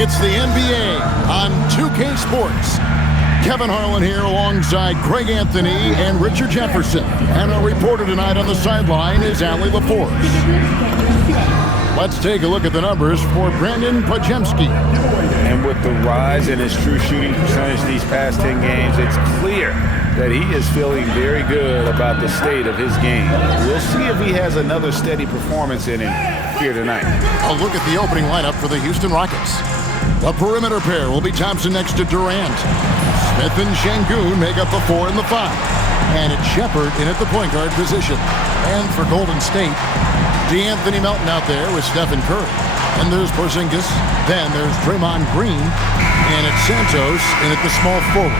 It's the NBA on 2K Sports. Kevin Harlan here alongside Greg Anthony and Richard Jefferson. And our reporter tonight on the sideline is Allie LaForce. Let's take a look at the numbers for Brandon Podziemski. And with the rise in his true shooting percentage these past 10 games, it's clear that he is feeling very good about the state of his game. We'll see if he has another steady performance in him here tonight. A look at the opening lineup for the Houston Rockets. The perimeter pair will be Thompson next to Durant. Smith and Şengün make up the 4 and the 5. And it's Shepard in at the point guard position. And for Golden State, DeAnthony Melton out there with Stephen Curry. And there's Porzingis. Then there's Draymond Green. And it's Santos in at the small forward.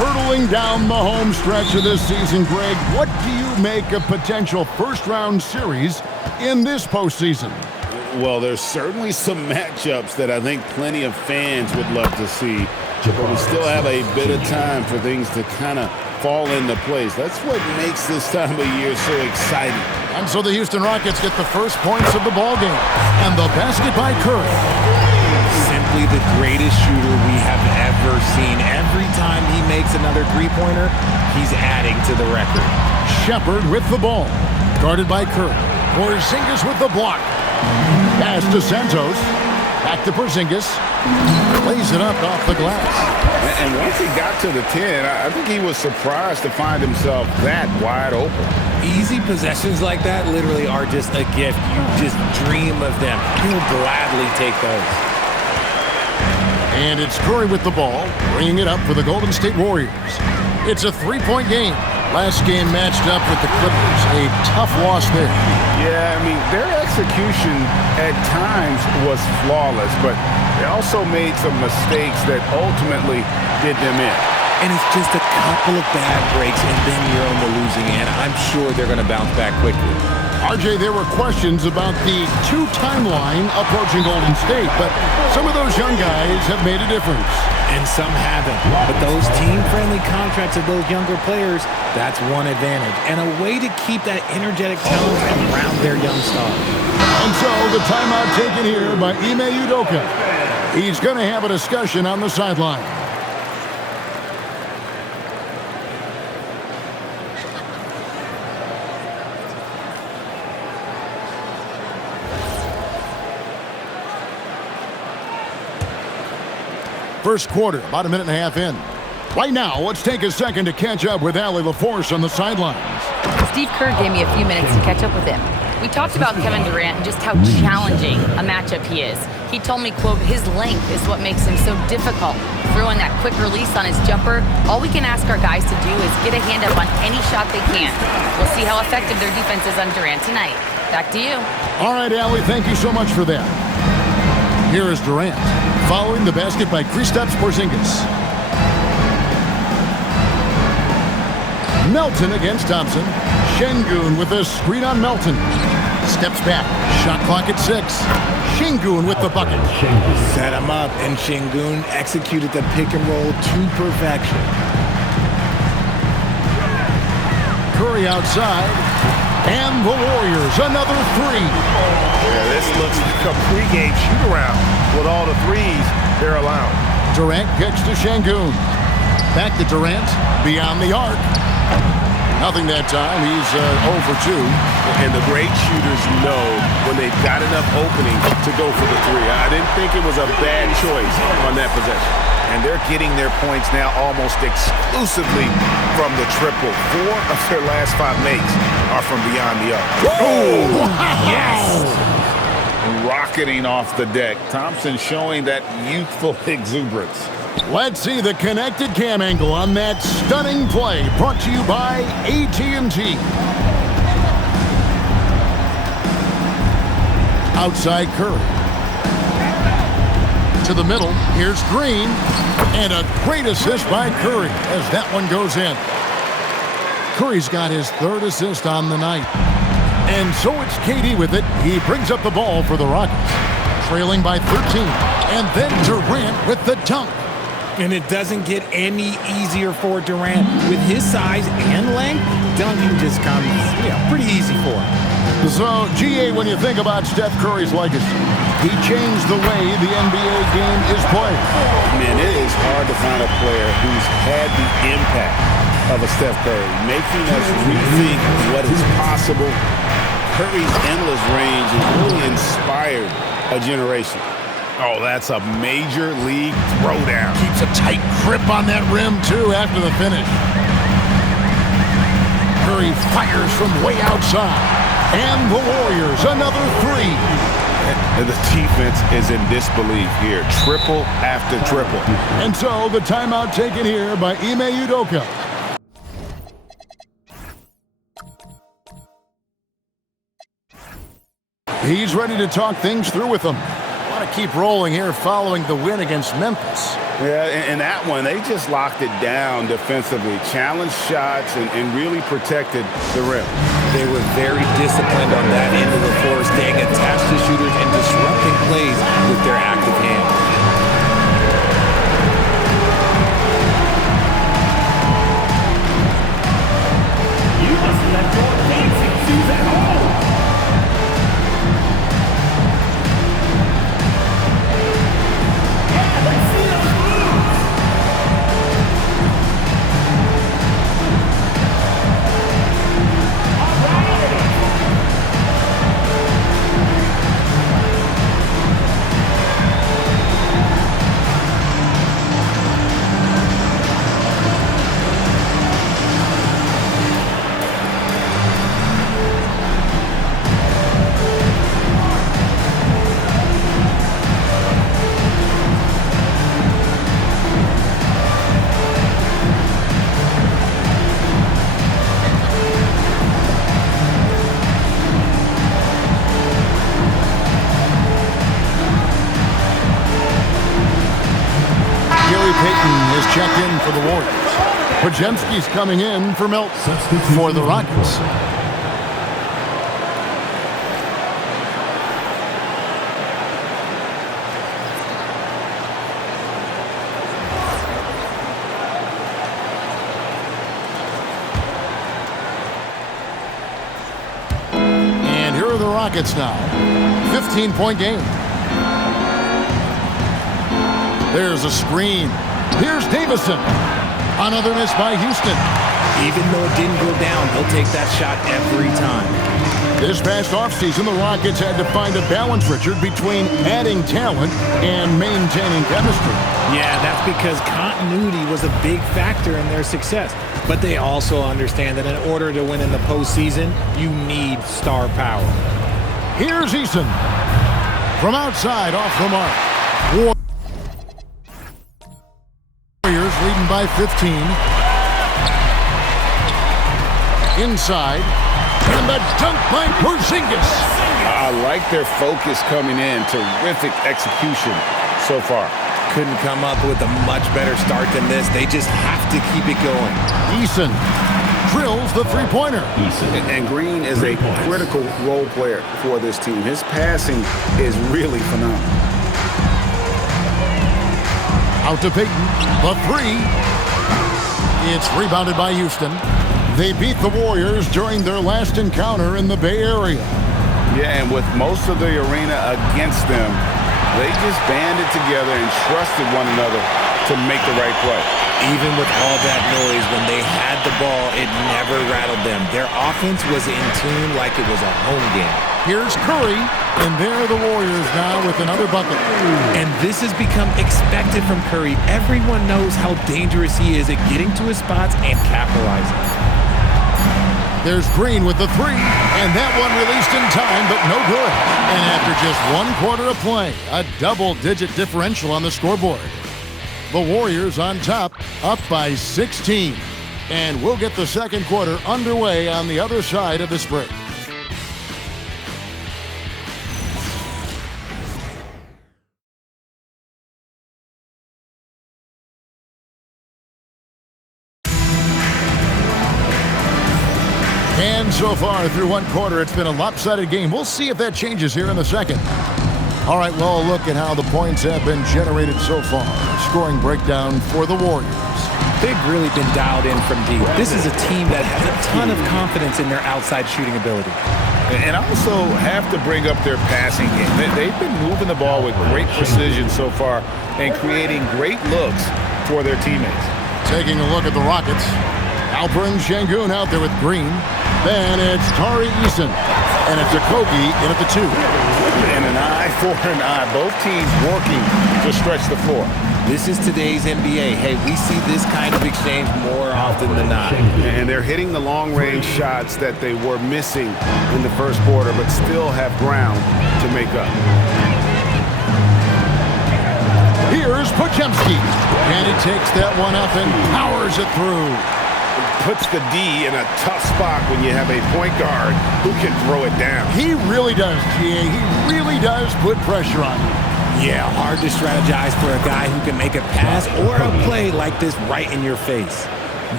Hurtling down the home stretch of this season, Greg, what do you make of potential first-round series in this postseason? Well, there's certainly some matchups that I think plenty of fans would love to see. But we still have a bit of time for things to kind of fall into place. That's what makes this time of year so exciting. And so the Houston Rockets get the first points of the ballgame. And the basket by Curry. Simply the greatest shooter we have ever seen. Every time he makes another three-pointer, he's adding to the record. Shepard with the ball. Guarded by Curry. Porzingis with the block. Pass to Santos. Back to Porzingis. Lays it up off the glass. And once he got to the 10, I think he was surprised to find himself that wide open. Easy possessions like that literally are just a gift. You just dream of them. He'll gladly take those. And it's Curry with the ball, bringing it up for the Golden State Warriors. It's a three-point game. Last game matched up with the Clippers. A tough loss there. Yeah, I mean, their execution at times was flawless, but they also made some mistakes that ultimately did them in. And it's just a couple of bad breaks, and then you're on the losing end. I'm sure they're going to bounce back quickly. RJ, there were questions about the two timeline approaching Golden State, but some of those young guys have made a difference. And some haven't. But those team-friendly contracts of those younger players, that's one advantage. And a way to keep that energetic talent around their young stars. And so the timeout taken here by Ime Udoka. He's going to have a discussion on the sideline. First quarter, about a minute and a half in. Right now, let's take a second to catch up with Allie LaForce on the sidelines. Steve Kerr gave me a few minutes to catch up with him. We talked about Kevin Durant and just how challenging a matchup he is. He told me, quote, his length is what makes him so difficult. Throwing that quick release on his jumper, all we can ask our guys to do is get a hand up on any shot they can. We'll see how effective their defense is on Durant tonight. Back to you. All right, Allie, thank you so much for that. Here is Durant, following the basket by Kristaps Porzingis. Melton against Thompson. Şengün with a screen on Melton. Steps back. Shot clock at 6. Şengün with the bucket. Set him up, and Şengün executed the pick and roll to perfection. Curry outside. And the Warriors, another 3. Yeah, this looks like a pregame shoot-around with all the threes they're allowing. Durant kicks to Şengün. Back to Durant, beyond the arc. Nothing that time. He's 0 for 2. And the great shooters know when they've got enough opening to go for the 3. I didn't think it was a bad choice on that possession. And they're getting their points now almost exclusively from the triple. 4 of their last 5 makes are from beyond the arc. Oh! Yes! Rocketing off the deck. Thompson showing that youthful exuberance. Let's see the connected cam angle on that stunning play, brought to you by AT&T. Outside Curry. To the middle, here's Green. And a great assist by Curry as that one goes in. Curry's got his 3rd assist on the night. And so it's KD with it. He brings up the ball for the Rockets. Trailing by 13. And then Durant with the dunk. And it doesn't get any easier for Durant. With his size and length, dunking just comes pretty easy for him. So, GA, when you think about Steph Curry's legacy, he changed the way the NBA game is played. Man, it is hard to find a player who's had the impact of a Steph Curry, making us rethink what is possible. Curry's endless range has really inspired a generation. Oh, that's a major league throwdown. Keeps a tight grip on that rim, too, after the finish. Curry fires from way outside. And the Warriors, another three. And the defense is in disbelief here. Triple after triple. And so the timeout taken here by Ime Udoka. He's ready to talk things through with them. Want to keep rolling here following the win against Memphis. Yeah, in that one, they just locked it down defensively, challenged shots, and really protected the rim. They were very disciplined on that end of the floor, staying attached to shooters and disrupting plays with their active hands. You must let your dancing shoes at home. Yeah, let's see those moves. All right. Checked in for the Warriors. Podziemski's coming in for Milton for the Rockets. And here are the Rockets now. 15-point game. There's a screen. Here's Davison. Another miss by Houston. Even though it didn't go down, they'll take that shot every time. This past offseason, the Rockets had to find a balance, Richard, between adding talent and maintaining chemistry. Yeah, that's because continuity was a big factor in their success. But they also understand that in order to win in the postseason, you need star power. Here's Eason. From outside, off the mark. Warriors leading by 15. Inside. And the dunk by Porzingis. I like their focus coming in. Terrific execution so far. Couldn't come up with a much better start than this. They just have to keep it going. Eason drills the three-pointer. And Green is a critical role player for this team. His passing is really phenomenal. Out to Payton. The three. It's rebounded by Houston. They beat the Warriors during their last encounter in the Bay Area. Yeah, and with most of the arena against them, they just banded together and trusted one another to make the right play. Even with all that noise, when they had the ball, it never rattled them. Their offense was in tune like it was a home game. Here's Curry, and there are the Warriors now with another bucket. And this has become expected from Curry. Everyone knows how dangerous he is at getting to his spots and capitalizing. There's Green with the three, and that one released in time, but no good. And after just 1 quarter of play, a double-digit differential on the scoreboard. The Warriors on top, up by 16. And we'll get the second quarter underway on the other side of this break. And so far through 1 quarter, it's been a lopsided game. We'll see if that changes here in the second. All right, well, look at how the points have been generated so far. Scoring breakdown for the Warriors. They've really been dialed in from deep. This is a team that has a ton of confidence in their outside shooting ability. And also have to bring up their passing game. They've been moving the ball with great precision so far and creating great looks for their teammates. Taking a look at the Rockets. Alperen Şengün out there with Green. Then it's Tari Eason. And it's Okogie in at the 2. And an eye for an eye. Both teams working to stretch the floor. This is today's NBA. Hey, we see this kind of exchange more often than not. And they're hitting the long-range shots that they were missing in the first quarter, but still have ground to make up. Here's Podziemski. And he takes that one up and powers it through. Puts the D in a tough spot when you have a point guard who can throw it down. He really does, GA. He really does put pressure on you. Yeah, hard to strategize for a guy who can make a pass or a play like this right in your face.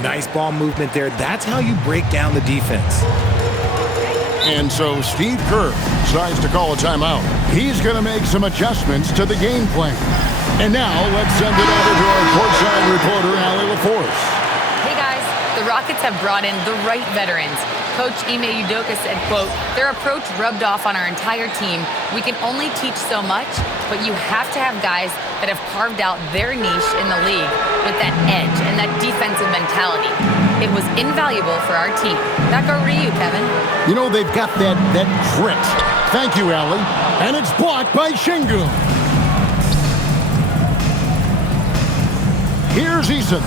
Nice ball movement there. That's how you break down the defense. And so Steve Kerr decides to call a timeout. He's going to make some adjustments to the game plan. And now let's send it over to our courtside reporter, Allie LaForce. Hey guys, the Rockets have brought in the right veterans. Coach Ime Udoka said, quote, "Their approach rubbed off on our entire team. We can only teach so much, but you have to have guys that have carved out their niche in the league with that edge and that defensive mentality. It was invaluable for our team." Back over to you, Kevin. You know, they've got that grit. Thank you, Allie. And it's blocked by Şengün. Here's Eason.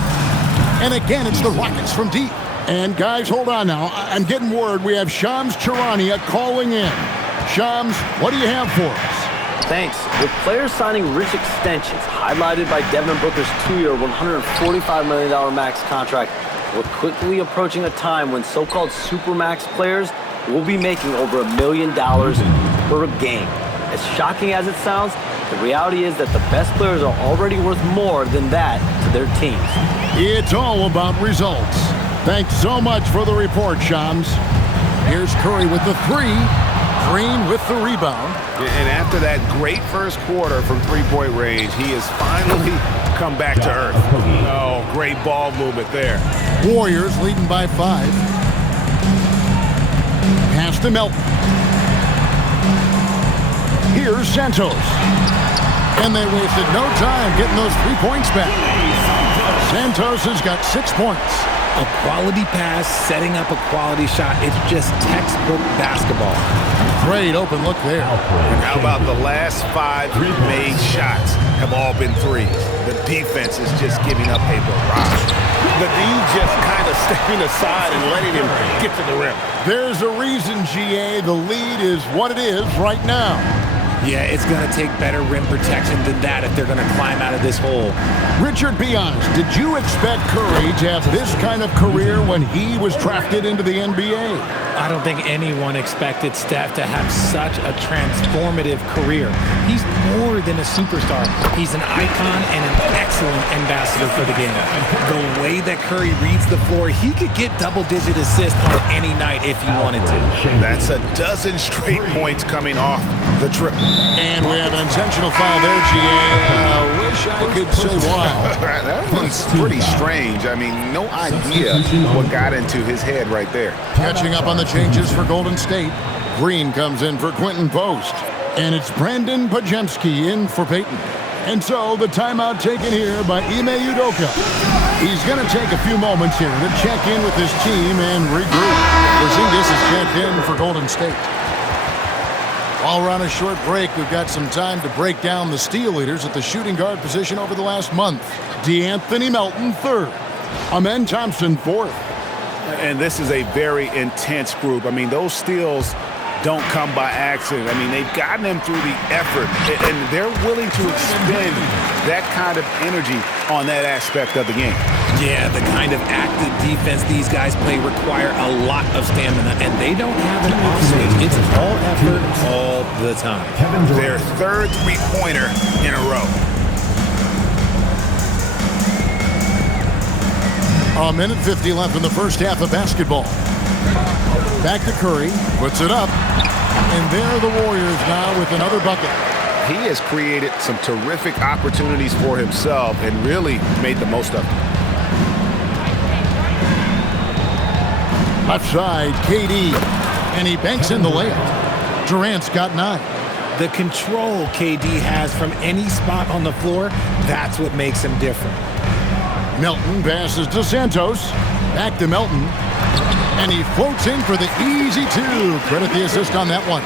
And again, it's the Rockets from deep. And guys, hold on now. I'm getting word we have Shams Charania calling in. Shams, what do you have for us? Thanks. With players signing rich extensions, highlighted by Devin Booker's 2-year, $145 million max contract, we're quickly approaching a time when so-called supermax players will be making over $1 million per game. As shocking as it sounds, the reality is that the best players are already worth more than that to their teams. It's all about results. Thanks so much for the report, Shams. Here's Curry with the 3. Green with the rebound. And after that great first quarter from three-point range, he has finally come back to earth. Oh, great ball movement there. Warriors leading by 5. Pass to Melton. Here's Santos. And they wasted no time getting those 3 points back. Santos has got 6 points. A quality pass, setting up a quality shot. It's just textbook basketball. Great open look there. And how about the last 5 made shots have all been threes? The defense is just giving up a barrage. The D just kind of stepping aside and letting him get to the rim. There's a reason, GA. The lead is what it is right now. Yeah, it's going to take better rim protection than that if they're going to climb out of this hole. Richard, be honest. Did you expect Curry to have this kind of career when he was drafted into the NBA? I don't think anyone expected Steph to have such a transformative career. He's more than a superstar. He's an icon and an excellent ambassador for the game. The way that Curry reads the floor, he could get double-digit assists on any night if he wanted to. That's a dozen straight points coming off the triple. And we have an intentional foul there, GA. Wish I could say why. That one's pretty strange. I mean, no idea what got into his head right there. Catching up on the changes for Golden State. Green comes in for Quentin Post. And it's Brandon Podziemski in for Peyton. And so the timeout taken here by Ime Udoka. He's going to take a few moments here to check in with his team and regroup. Porzingis is checked in for Golden State. While we're on a short break, we've got some time to break down the steal leaders at the shooting guard position over the last month. DeAnthony Melton, 3rd. Amen Thompson, 4th. And this is a very intense group. I mean, those steals don't come by accident. I mean, they've gotten them through the effort, and they're willing to expend that kind of energy on that aspect of the game. Yeah, the kind of active defense these guys play require a lot of stamina, and they don't have an off switch. It's all effort all the time. Their 3rd three-pointer in a row. A minute 50 left in the first half of basketball. Back to Curry, puts it up. And there are the Warriors now with another bucket. he has created some terrific opportunities for himself and really made the most of them. Left side, KD, and he banks in the layup. Durant's got 9. The control KD has from any spot on the floor, that's what makes him different. Melton passes to Santos. Back to Melton. And he floats in for the easy 2. Credit the assist on that one.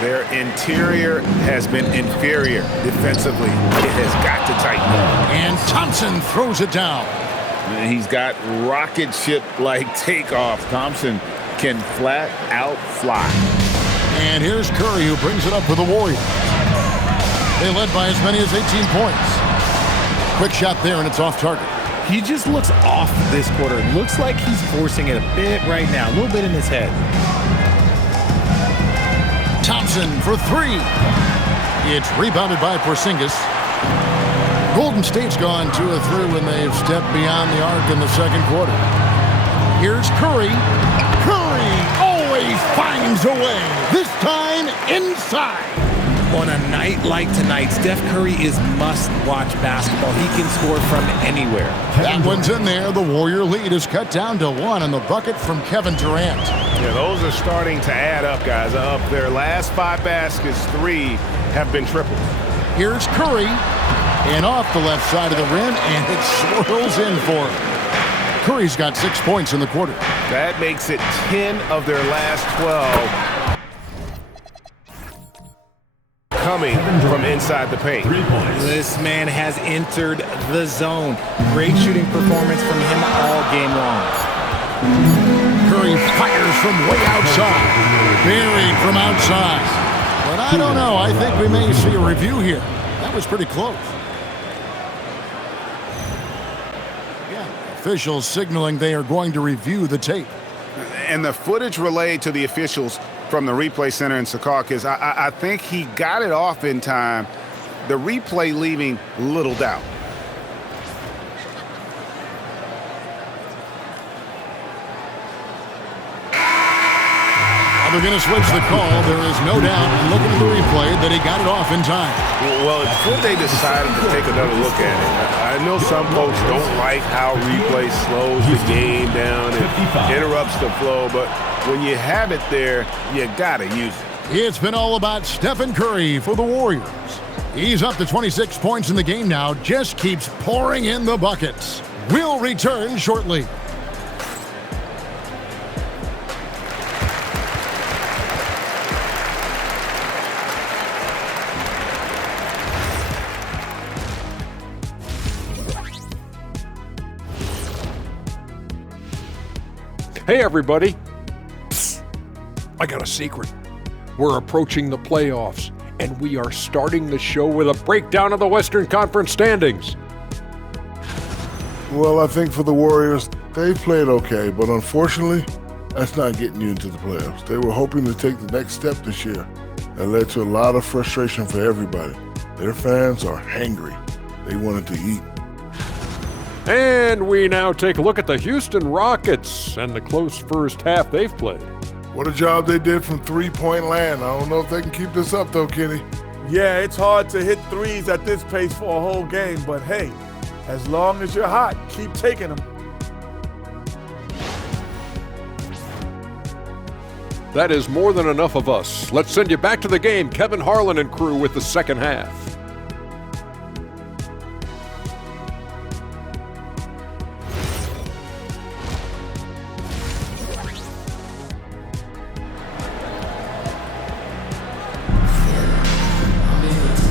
Their interior has been inferior defensively. It has got to tighten up. And Thompson throws it down. He's got rocket ship-like takeoff. Thompson can flat out fly. And here's Curry, who brings it up for the Warriors. They led by as many as 18 points. Quick shot there, and it's off target. He just looks off this quarter. Looks like he's forcing it a bit right now, a little bit in his head. Thompson for 3. It's rebounded by Porzingis. Golden State's gone 2 of 3 when they've stepped beyond the arc in the second quarter. Here's Curry. Curry always finds a way. This time inside. On a night like tonight, Steph Curry is must-watch basketball. He can score from anywhere. That one's in there. The Warrior lead is cut down to 1 on the bucket from Kevin Durant. Yeah, those are starting to add up, guys. Up their last 5 baskets, 3 have been triples. Here's Curry. And off the left side of the rim, and it swirls in for him. Curry's got 6 points in the quarter. That makes it 10 of their last 12 coming from inside the paint. This man has entered the zone. Great shooting performance from him all game long. Curry fires from way outside. Buried from outside. But I don't know. I think we may see a review here. That was pretty close. Officials signaling they are going to review the tape. And the footage relayed to the officials from the replay center in Secaucus, I think he got it off in time. The replay leaving little doubt. They're going to switch the call. There is no doubt, looking at the replay, that he got it off in time. Well, it's good they decided to take another look at it. I know some folks don't like how replay slows the game down and interrupts the flow, but when you have it there, you got to use it. It's been all about Stephen Curry for the Warriors. He's up to 26 points in the game now, just keeps pouring in the buckets. We'll return shortly. Hey, everybody. Psst. I got a secret. We're approaching the playoffs, and we are starting the show with a breakdown of the Western Conference standings. Well, I think for the Warriors, they played okay, but unfortunately, that's not getting you into the playoffs. They were hoping to take the next step this year. That led to a lot of frustration for everybody. Their fans are hangry. They wanted to eat. And we now take a look at the Houston Rockets and the close first half they've played. What a job they did from three-point land. I don't know if they can keep this up, though, Kenny. Yeah, it's hard to hit threes at this pace for a whole game, but hey, as long as you're hot, keep taking them. That is more than enough of us. Let's send you back to the game. Kevin Harlan and crew with the second half.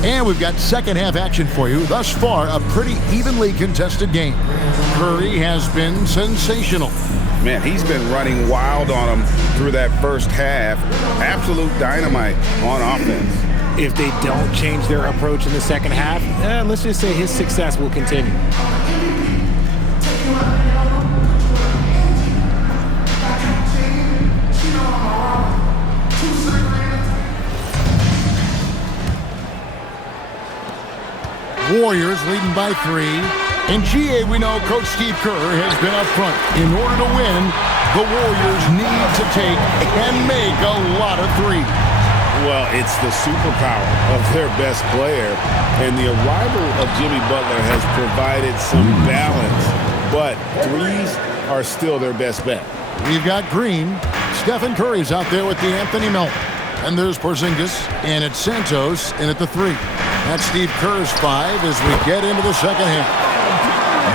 And we've got second half action for you. Thus far, a pretty evenly contested game. Curry has been sensational. Man, he's been running wild on them through that first half. Absolute dynamite on offense. If they don't change their approach in the second half, let's just say his success will continue. Warriors leading by 3. In GA, we know Coach Steve Kerr has been up front. In order to win, the Warriors need to take and make a lot of threes. Well, it's the superpower of their best player, and the arrival of Jimmy Butler has provided some balance, but threes are still their best bet. We've got Green. Stephen Curry's out there with the Anthony Melton. And there's Porzingis, and it's Santos in at the 3. That's Steve Kerr's 5 as we get into the second half.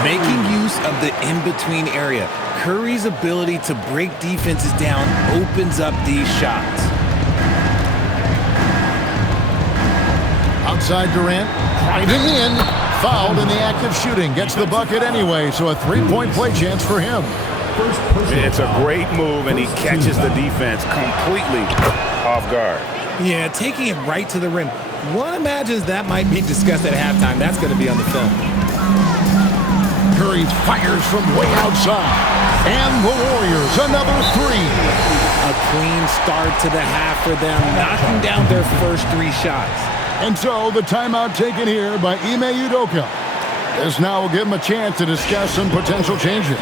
Making use of the in-between area. Curry's ability to break defenses down opens up these shots. Outside Durant, driving in, fouled in the act of shooting. Gets the bucket anyway, so a 3-point play chance for him. It's a great move, and he catches the defense completely off guard. Yeah, taking it right to the rim. One imagines that might be discussed at halftime. That's going to be on the film. Curry fires from way outside. And the Warriors, another 3. A clean start to the half for them, knocking down their first 3 shots. And so the timeout taken here by Ime Udoka. This now will give him a chance to discuss some potential changes.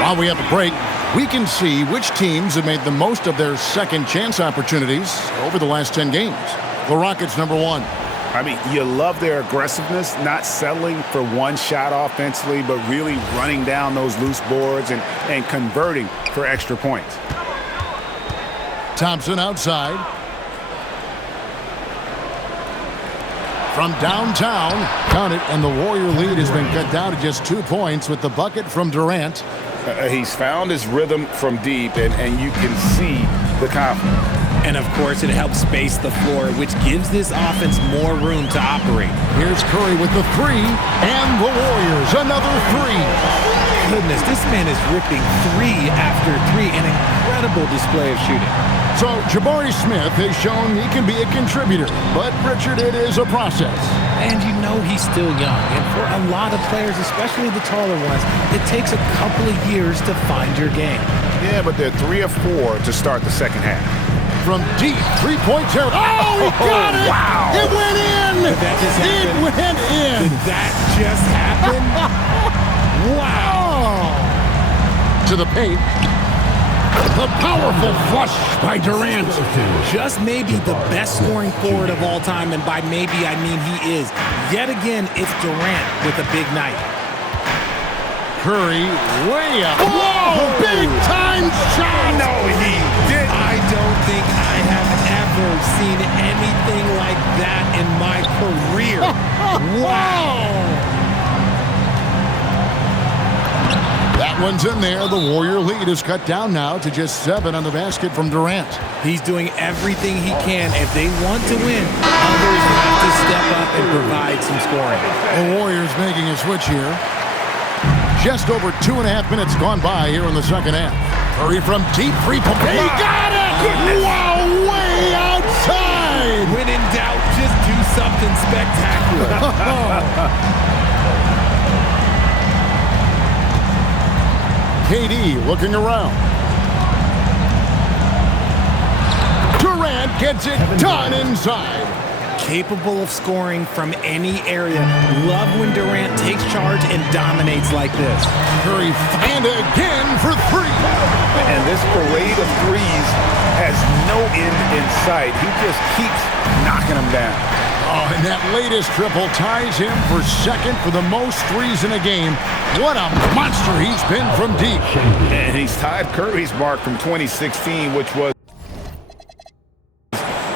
While we have a break, we can see which teams have made the most of their second chance opportunities over the last 10 games. The Rockets, number 1. I mean, you love their aggressiveness, not settling for one shot offensively, but really running down those loose boards and converting for extra points. Thompson outside. From downtown, count it, and the Warrior lead has been cut down to just 2 points with the bucket from Durant. He's found his rhythm from deep, and you can see the confidence. And, of course, it helps space the floor, which gives this offense more room to operate. Here's Curry with the 3, and the Warriors another 3. Goodness, this man is ripping 3 after 3, an incredible display of shooting. So Jabari Smith has shown he can be a contributor, but Richard, it is a process. And you know he's still young, and for a lot of players, especially the taller ones, it takes a couple of years to find your game. Yeah, but they're 3 of 4 to start the second half. From deep, 3-point territory. Oh, he got it! Wow! It went in! It went in! Did that just happen? Wow! To the paint. The powerful flush by Durant. Just maybe the best scoring forward of all time, and by maybe I mean he is. Yet again, it's Durant with a big night. Curry way up. Whoa! Big time shot! No, he did. I don't think I have ever seen anything like that in my career. Wow! That one's in there. The Warrior lead is cut down now to just 7 on the basket from Durant. He's doing everything he can. If they want to win, others have to step up and provide some scoring. The Warriors making a switch here. Just over 2.5 minutes gone by here in the second half. Curry from deep 3-point. He got it! Goodness. Wow, way outside! When in doubt, just do something spectacular. KD looking around. Durant gets it done inside. Capable of scoring from any area. Love when Durant takes charge and dominates like this. Curry and again for 3. And this parade of threes has no end in sight. He just keeps knocking them down. Oh, and that latest triple ties him for second for the most threes in a game. What a monster he's been from deep. And he's tied Curry's mark from 2016, which was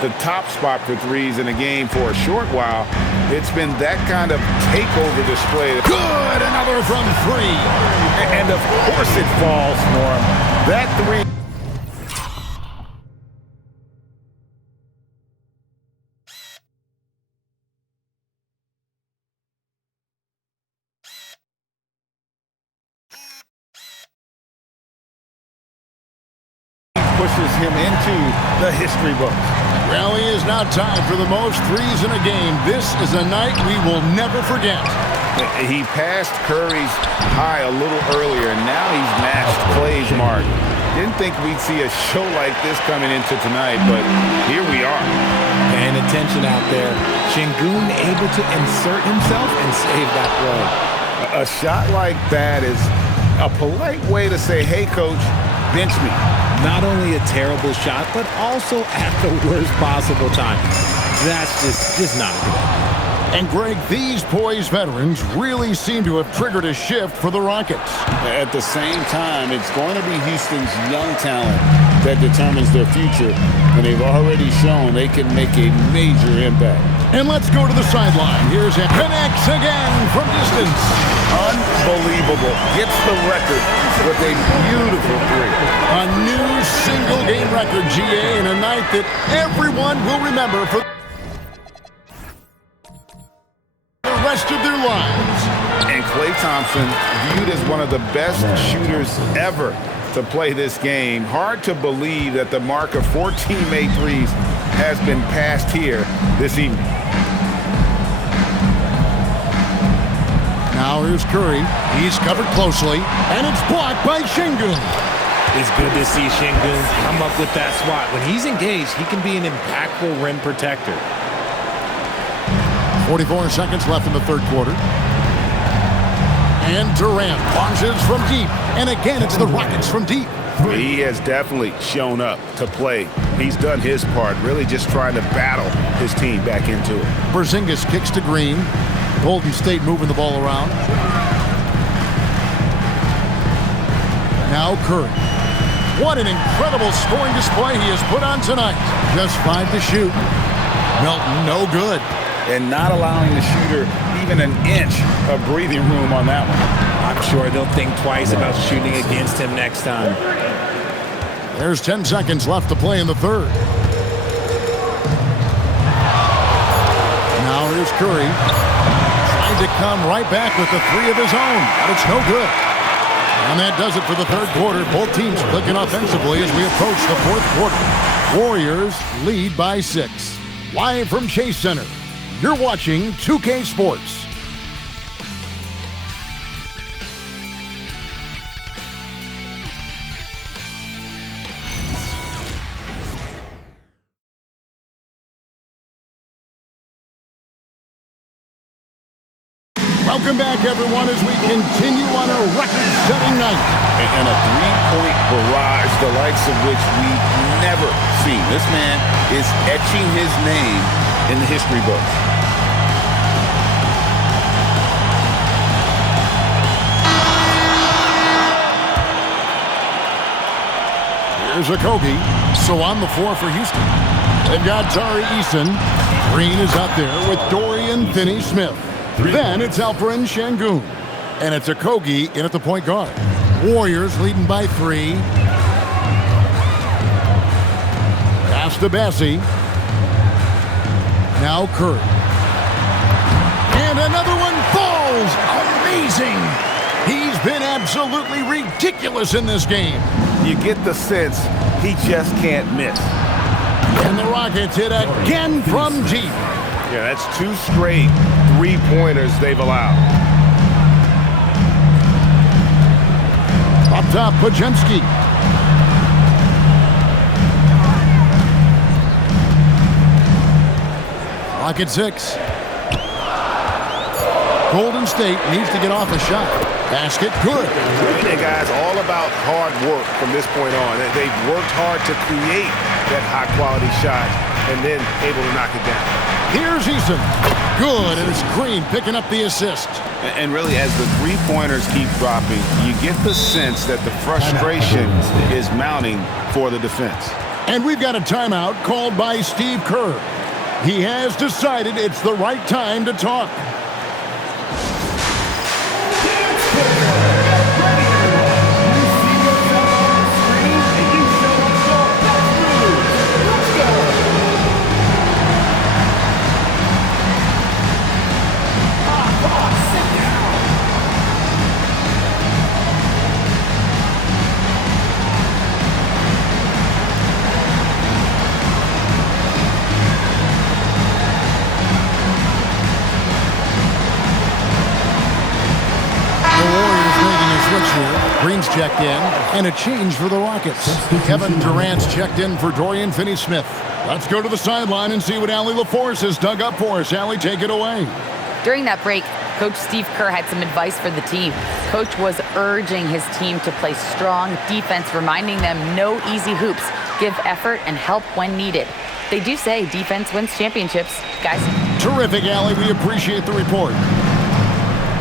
the top spot for threes in the game for a short while. It's been that kind of takeover display. Good, another from three. And of course it falls for him. That three. Pushes him into the history books. Well, he is now tied for the most threes in a game. This is a night we will never forget. He passed Curry's high a little earlier, and now he's matched Clay's mark. Didn't think we'd see a show like this coming into tonight, but here we are. Paying attention out there. Şengün able to insert himself and save that play. A shot like that is a polite way to say, hey, coach, bench me. Not only a terrible shot, but also at the worst possible time. That's just not good. And Greg, these poised veterans really seem to have triggered a shift for the Rockets. At the same time, it's going to be Houston's young talent that determines their future, and they've already shown they can make a major impact. And let's go to the sideline. Here's a connects again from distance. Unbelievable. Gets the record with a beautiful three. A new single-game record, GA, in a night that everyone will remember for the rest of their lives. And Klay Thompson, viewed as one of the best shooters ever to play this game. Hard to believe that the mark of 14 made threes has been passed here this evening. Now here's Curry. He's covered closely, and it's blocked by Şengün. It's good to see Şengün come up with that swat. When he's engaged, he can be an impactful rim protector. 44 seconds left in the third quarter. And Durant launches from deep. And again, it's the Rockets from deep. He has definitely shown up to play. He's done his part, really just trying to battle his team back into it. Porzingis kicks to Green. Golden State moving the ball around. Now Curry. What an incredible scoring display he has put on tonight. Just 5 to shoot. Melton, no good. And not allowing the shooter even an inch of breathing room on that one. I'm sure they'll think twice about shooting against him next time. There's 10 seconds left to play in the third. Now here's Curry. Trying to come right back with the three of his own, but it's no good. And that does it for the third quarter. Both teams clicking offensively as we approach the fourth quarter. Warriors lead by 6. Live from Chase Center, you're watching 2K Sports. Welcome back, everyone, as we continue on a record-setting night. And a three-point barrage, the likes of which we've never seen. This man is etching his name in the history books. Here's a Kobe. So on the floor for Houston. They've got Tari Eason. Green is out there with Dorian Finney-Smith. Then it's Alperen Şengün. And it's Okogie in at the point guard. Warriors leading by 3. Pass to Bassi. Now Curry. And another one falls. Amazing. He's been absolutely ridiculous in this game. You get the sense he just can't miss. And the Rockets hit again from deep. Yeah, that's 2 straight three-pointers they've allowed. Up top, Podziemski. Rocket 6. Golden State needs to get off a shot. Basket, good. Really, guys, all about hard work from this point on. They've worked hard to create that high-quality shot and then able to knock it down. Here's Eason. Good, and it's Green picking up the assist. And really, as the three-pointers keep dropping, you get the sense that the frustration is mounting for the defense. And we've got a timeout called by Steve Kerr. He has decided it's the right time to talk. Green's checked in, and a change for the Rockets. Kevin Durant's checked in for Dorian Finney-Smith. Let's go to the sideline and see what Allie LaForce has dug up for us. Allie, take it away. During that break, Coach Steve Kerr had some advice for the team. Coach was urging his team to play strong defense, reminding them no easy hoops, give effort, and help when needed. They do say defense wins championships, guys. Terrific, Allie. We appreciate the report.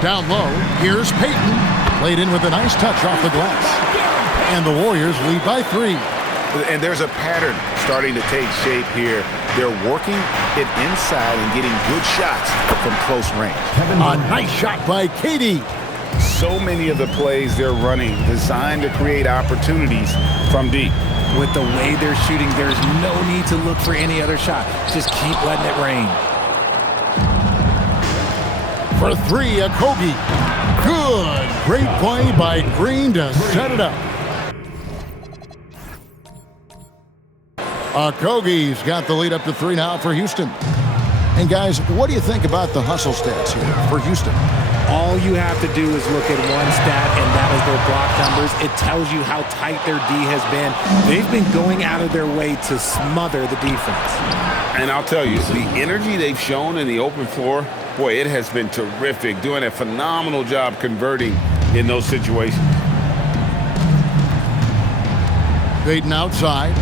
Down low, here's Peyton. Laid in with a nice touch off the glass. And the Warriors lead by 3. And there's a pattern starting to take shape here. They're working it inside and getting good shots from close range. A nice shot by Katie. So many of the plays they're running designed to create opportunities from deep. With the way they're shooting, there's no need to look for any other shot. Just keep letting it rain. For 3, Okogie. Good. Great play by Green to set it up. Okogie's got the lead up to 3 now for Houston. And guys, what do you think about the hustle stats here for Houston? All you have to do is look at one stat, and that is their block numbers. It tells you how tight their D has been. They've been going out of their way to smother the defense. And I'll tell you, the energy they've shown in the open floor, boy, it has been terrific, doing a phenomenal job converting in those situations. Baden outside.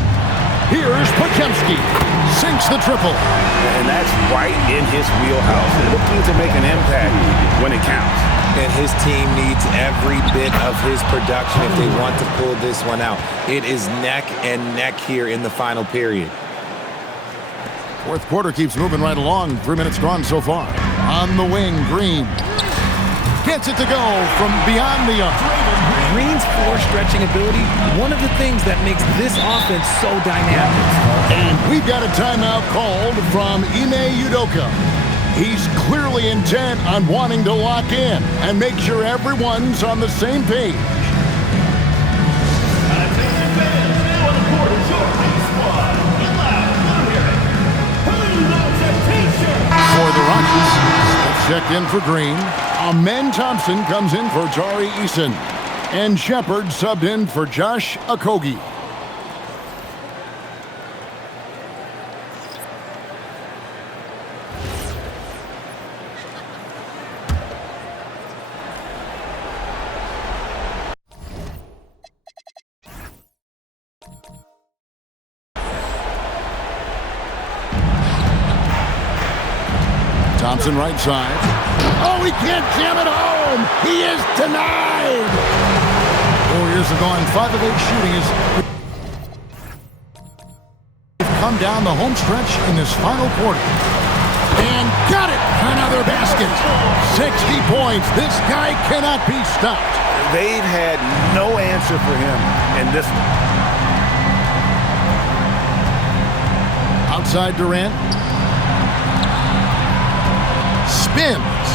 Here's Podziemski. Sinks the triple. And that's right in his wheelhouse, looking to make an impact when it counts. And his team needs every bit of his production if they want to pull this one out. It is neck and neck here in the final period. Fourth quarter keeps moving right along. 3 minutes gone so far. On the wing, Green. Gets it to go from beyond the arc. Green's floor stretching ability, one of the things that makes this offense so dynamic. And we've got a timeout called from Ime Udoka. He's clearly intent on wanting to lock in and make sure everyone's on the same page. For the Rockets, Smith checked in for Green. Amen Thompson comes in for Tari Eason. And Shepard subbed in for Josh Okogie. Thompson right side. Oh, he can't jam it home. He is denied. Warriors have gone 5 of 8 shooting as they've come down the home stretch in this final quarter. And got it. Another basket. 60 points. This guy cannot be stopped. They've had no answer for him in this one. Outside Durant. Spins.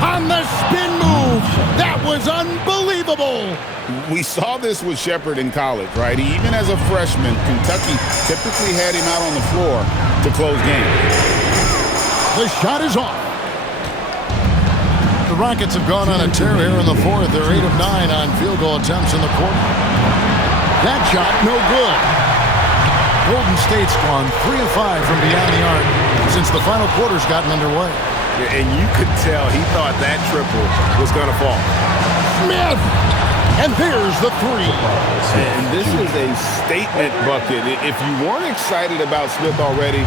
On the spin move. That was unbelievable. We saw this with Shepard in college, right? Even as a freshman, Kentucky typically had him out on the floor to close games. The shot is off. The Rockets have gone on a tear here in the fourth. They're 8 of 9 on field goal attempts in the quarter. That shot, no good. Golden State's gone 3 of 5 from beyond the arc since the final quarter's gotten underway. Yeah, and you could tell he thought that triple was going to fall. Smith! And there's the 3. And this is a statement bucket. If you weren't excited about Smith already,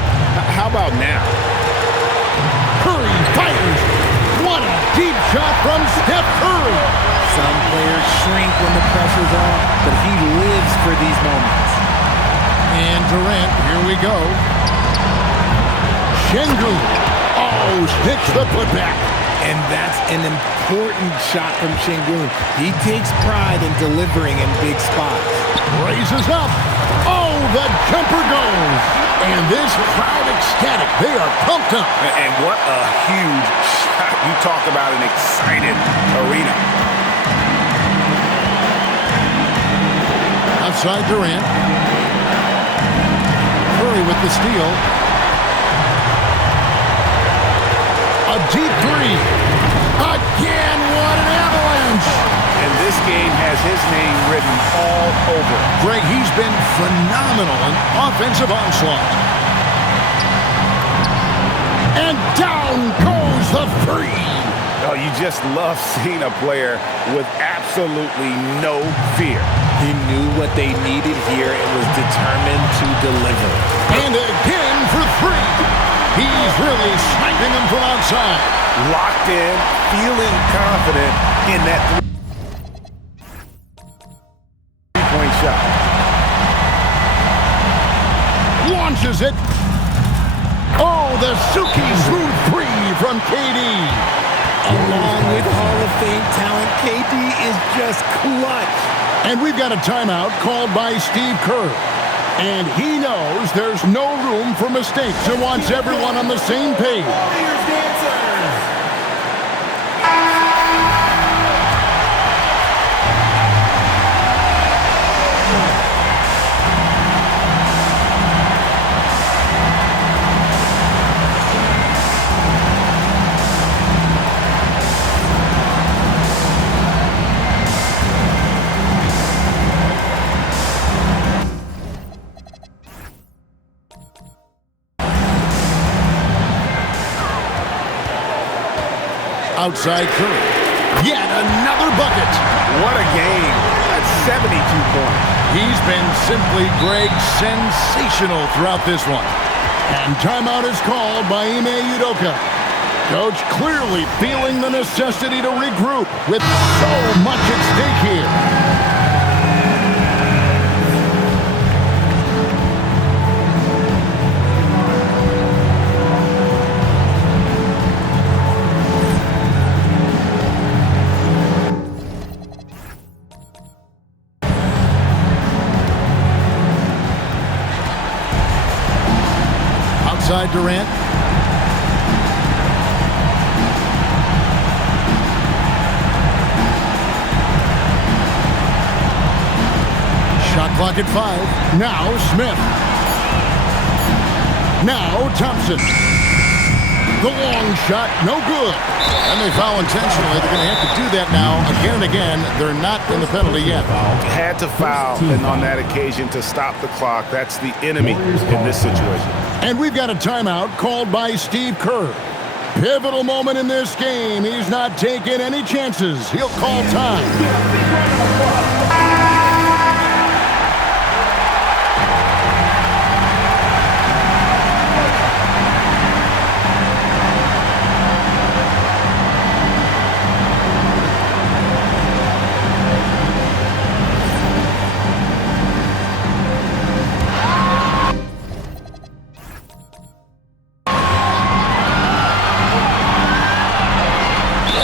how about now? Curry fires. What a deep shot from Steph Curry. Some players shrink when the pressure's on, but he lives for these moments. Durant. Here we go. Şengün. Oh, hits the putback. And that's an important shot from Şengün. He takes pride in delivering in big spots. Raises up. Oh, the jumper goes. And this crowd ecstatic. They are pumped up. And what a huge shot. You talk about an excited arena. Outside Durant. Curry with the steal. A deep three. Again, what an avalanche. And this game has his name written all over. Greg, he's been phenomenal in offensive onslaught. And down goes the three. Oh, you just love seeing a player with absolutely no fear. He knew what they needed here and was determined to deliver. And again for three. He's really sniping them from outside. Locked in, feeling confident in that three-point shot. Launches it. Oh, the Suki smooth three from KD. Along with Hall of Fame talent, KD is just clutch. And we've got a timeout called by Steve Kerr. And he knows there's no room for mistakes and wants everyone on the same page. Outside Curry. Yet another bucket. What a game. That's 72 points. He's been simply, Greg, sensational throughout this one. And timeout is called by Ime Udoka. Coach clearly feeling the necessity to regroup with so much at stake here. Outside Durant. Shot clock at 5. Now Smith. Now Thompson. The long shot, no good. And they foul intentionally. They're going to have to do that now again and again. They're not in the penalty yet. Had to foul, and on that occasion to stop the clock. That's the enemy in this situation. And we've got a timeout called by Steve Kerr. Pivotal moment in this game. He's not taking any chances. He'll call time.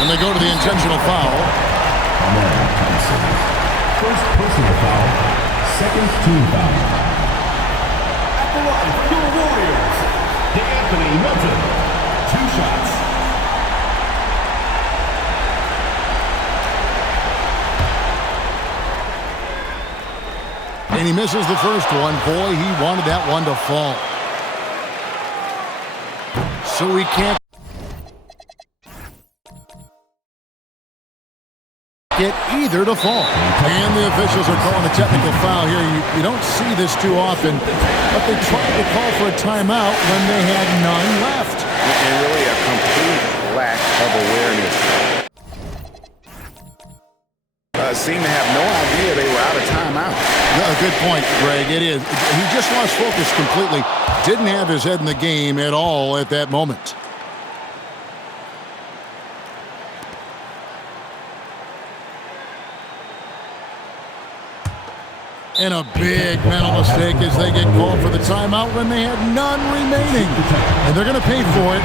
They go to the intentional foul. First personal foul, second team foul. At the line for your Warriors, DeAnthony Melton, 2 shots. And he misses the first one. Boy, he wanted that one to fall. So he can't get either to fall. And the officials are calling a technical foul here. You don't see this too often, but they tried to call for a timeout when they had none left. And really a complete lack of awareness. Seemed to have no idea they were out of timeout. Good point, Greg. It is. He just lost focus completely. Didn't have his head in the game at all at that moment. And a big mental mistake as they get called for the timeout when they had none remaining. And they're going to pay for it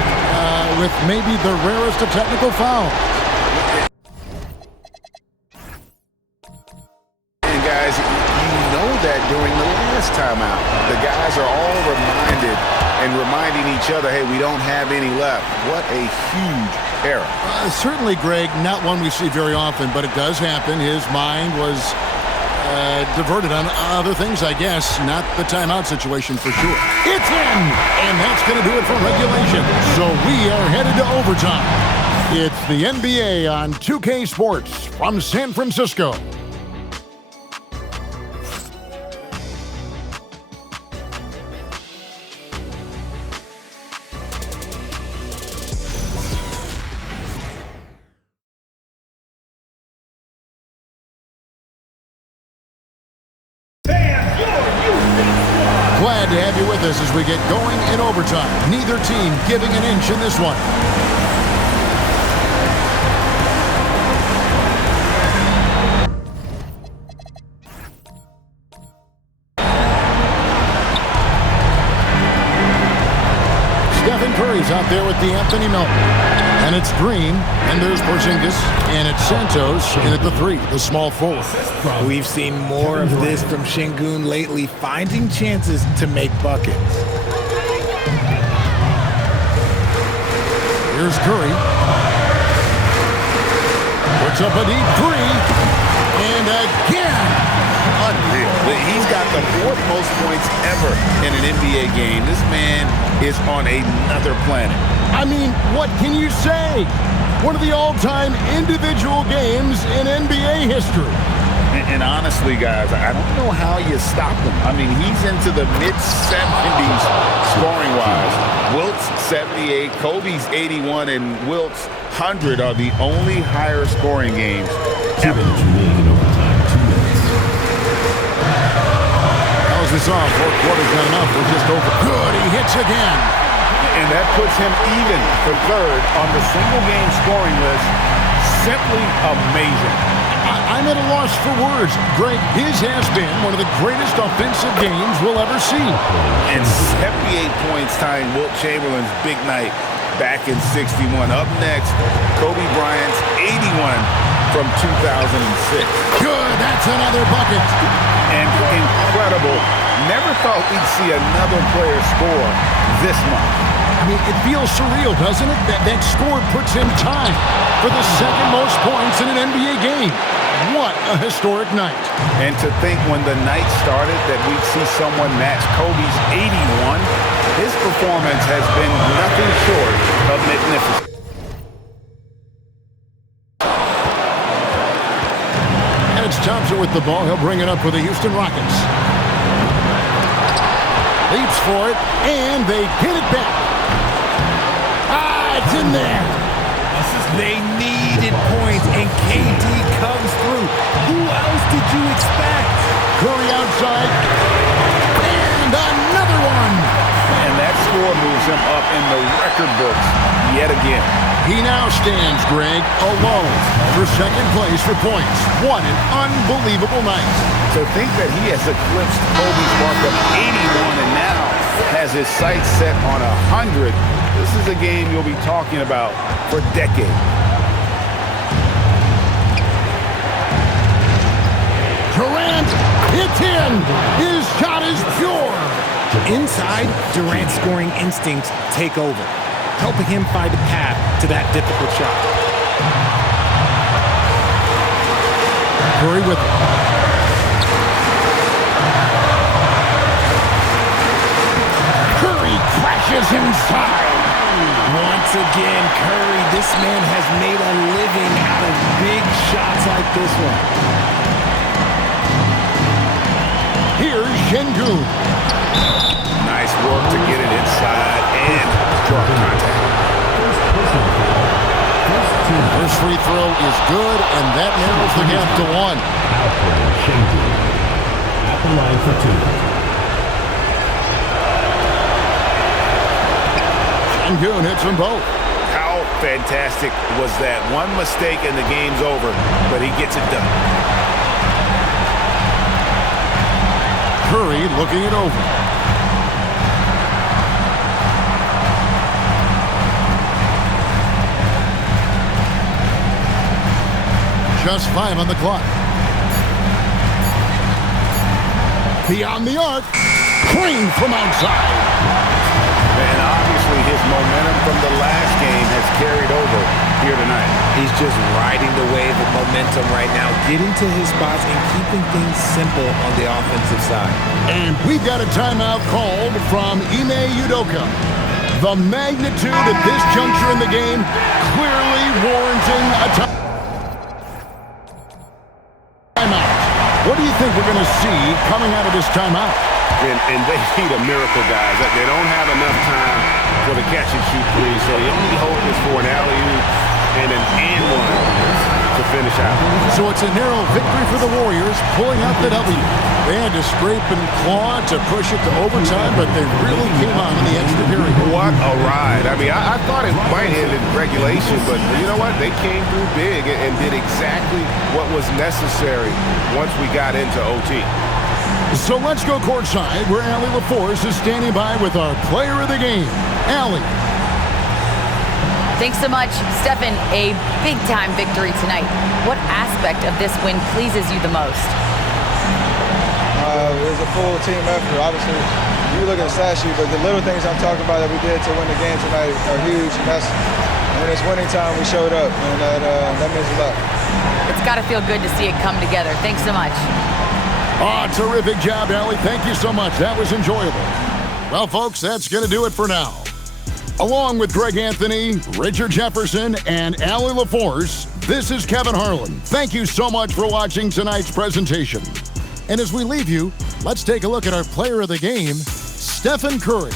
with maybe the rarest of technical fouls. And guys, you know that during the last timeout, the guys are all reminding each other, hey, we don't have any left. What a huge error. Certainly, Greg, not one we see very often, but it does happen. His mind was diverted on other things, I guess. Not the timeout situation for sure. It's in! And that's going to do it for regulation. So we are headed to overtime. It's the NBA on 2K Sports from San Francisco. Glad to have you with us as we get going in overtime. Neither team giving an inch in this one. Stephen Curry's out there with the Anthony Melton. And it's Green, and there's Porzingis, and it's Santos in at the 3, the small forward. We've seen more of this from Şengün lately, finding chances to make buckets. Here's Curry. Puts up a deep 3, and again. Unreal. He's got the 4th most points ever in an NBA game. This man is on another planet. I mean, what can you say? One of the all-time individual games in NBA history. And honestly, guys, I don't know how you stop him. I mean, he's into the mid-70s scoring-wise. Wilt's 78, Kobe's 81, and Wilt's 100 are the only higher scoring games ever. As we saw, 4 quarters not enough. We're just over. Good, he hits again. And that puts him even for 3rd on the single-game scoring list. Simply amazing. I'm at a loss for words. Greg, his has been one of the greatest offensive games we'll ever see. And 78 points tying Wilt Chamberlain's big night back in '61. Up next, Kobe Bryant's 81 from 2006. Good, that's another bucket. And incredible. Never thought we'd see another player score this much. I mean, it feels surreal, doesn't it? That score puts him tied for the 2nd most points in an NBA game. What a historic night. And to think when the night started that we'd see someone match Kobe's 81, his performance has been nothing short of magnificent. And it's Thompson with the ball. He'll bring it up for the Houston Rockets. Leaps for it, and they get it back. It's in there. They needed points, and KD comes through. Who else did you expect? Curry outside, and another one. And that score moves him up in the record books yet again. He now stands, Greg, alone for 2nd place for points. What an unbelievable night. To think that he has eclipsed Kobe's mark of 81 and now has his sights set on 100. This is a game you'll be talking about for decades. Durant, it's in. His shot is pure. Inside, Durant's scoring instincts take over, helping him find a path to that difficult shot. Curry with it. Curry crashes inside. Once again, Curry, this man has made a living out of big shots like this one. Here's Şengün. Nice work to get it inside and draw contact. First free throw is good, and that narrows the gap to 1. At the line for 2. Şengün hits them both. How fantastic was that? One mistake and the game's over, but he gets it done. Curry looking it over. Just 5 on the clock. Beyond the arc. Green from outside. And obviously his momentum from the last game has carried over here tonight. He's just riding the wave of momentum right now, getting to his spots and keeping things simple on the offensive side. And we've got a timeout called from Ime Udoka. The magnitude at this juncture in the game clearly warranting a timeout. What do you think we're going to see coming out of this timeout? And they need a miracle, guys. They don't have enough time for the catch-and-shoot three, so the only hope is for an alley-oop and an and-one to finish out. So it's a narrow victory for the Warriors, pulling out the W. They had to scrape and claw to push it to overtime, but they really came on in the extra period. What a ride. I mean, I thought it might end in regulation, but you know what? They came through big and did exactly what was necessary once we got into OT. So let's go courtside, where Allie LaForce is standing by with our player of the game, Allie. Thanks so much, Stephen. A big-time victory tonight. What aspect of this win pleases you the most? It was a full team effort. Obviously, you look at the stat sheet, but the little things I'm talking about that we did to win the game tonight are huge. And that's when it's winning time, we showed up, and that means a lot. It's got to feel good to see it come together. Thanks so much. Oh, terrific job, Allie. Thank you so much. That was enjoyable. Well, folks, that's going to do it for now. Along with Greg Anthony, Richard Jefferson, and Allie LaForce, this is Kevin Harlan. Thank you so much for watching tonight's presentation. And as we leave you, let's take a look at our player of the game, Stephen Curry.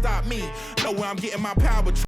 Stop me, know where I'm getting my power.